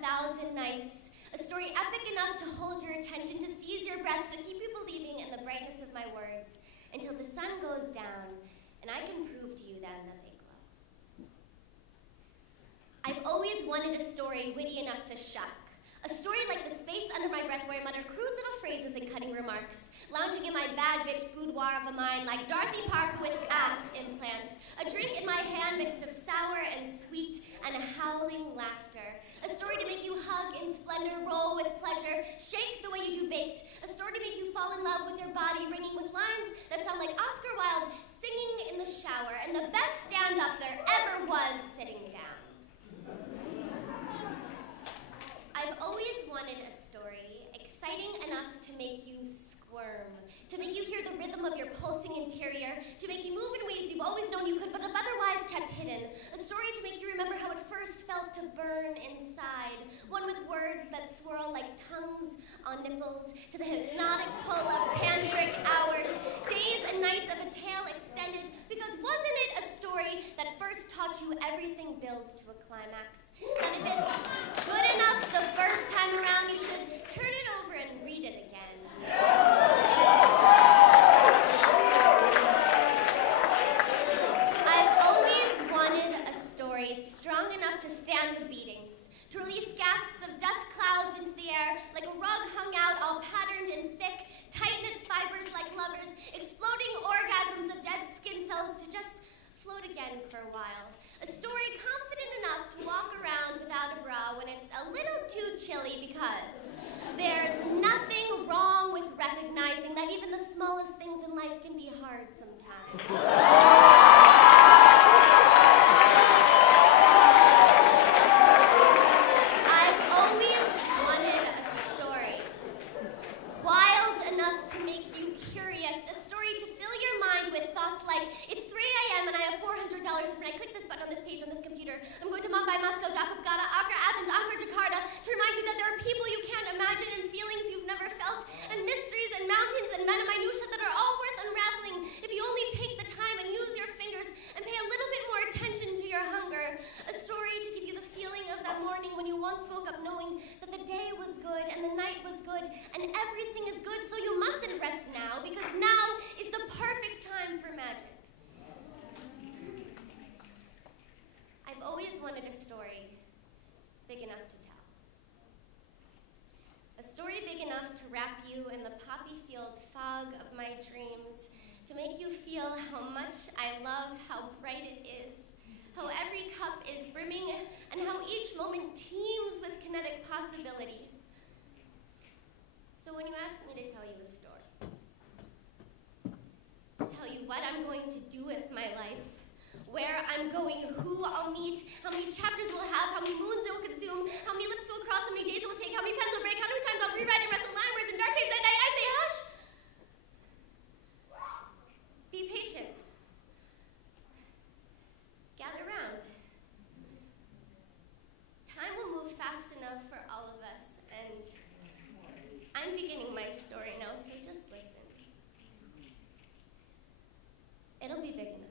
1,000 nights. A story epic enough to hold your attention, to seize your breath, to keep you believing in the brightness of my words until the sun goes down and I can prove to you then that they glow. I've always wanted a story witty enough to shock. A story like the space under my breath where I mutter crude little phrases and cutting remarks, lounging in my bad bitch boudoir of a mind like Dorothy Parker with ass implants, a drink in my hand mixed of sour and sweet and a howling laughter. A story to make you hug in splendor, roll with pleasure, shake the way you do baked. A story to make you fall in love with your body, ringing with lines that sound like Oscar Wilde singing in the shower, and the best stand-up there ever was sitting down. I've always wanted a story exciting enough to make you squirm, to make you hear the rhythm of your pulsing interior, to make you move in ways you've always known you could but have otherwise kept hidden. A story to make you remember how it first felt to burn inside. One with words that swirl like tongues on nipples, to the hypnotic pull of tantric hours, days and nights of a tale extended, because wasn't it a story that first taught you everything builds to a climax? That if it's good enough the first time around, you should turn it over and read it again. I've always wanted a story strong enough to stand the beatings, to release gasps of dust clouds into the air like a rug hung out all patterned in thick, tight-knit fibers like lovers, exploding orgasms of dead skin cells to just float again for a while. A story confident enough to walk around without a bra when it's a little too chilly, because there's nothing wrong with recognizing that even the smallest things in life can be hard sometimes. I've always wanted a story wild enough to make you curious, a story to fill your mind with thoughts like, it's 3 a.m. and I have $400, when I click this button on this page on this computer, I'm going to Mumbai, Moscow, Dhaka, Ghana, Accra, Athens, Ankara, Jakarta, to remind you that there are people you can't imagine and feelings you've never felt, and mysteries and mountains and men and minutiae that are all worth unraveling if you only take the time and use your fingers and pay a little bit more attention to your hunger. A story to give you the feeling of that morning when you once woke up knowing that the day was good and the night was good and everything is good, so you mustn't rest now, because now is the perfect time for magic. I've always wanted a story big enough to tell. A story big enough to wrap you in the poppy-field fog of my dreams, to make you feel how much I love how bright it is, how every cup is brimming, and how each moment teems with kinetic possibility. So when you ask me to tell you a story, to tell you what I'm going to do with my life, where I'm going, who I'll meet, how many chapters we'll have, how many moons it will consume, how many lips it will cross, how many days it will take, how many pens will break, how many times I'll rewrite and wrestle line words in dark caves at night, I say hush. Be patient. Gather round. Time will move fast enough for all of us, and I'm beginning my story now, so just listen. It'll be big enough.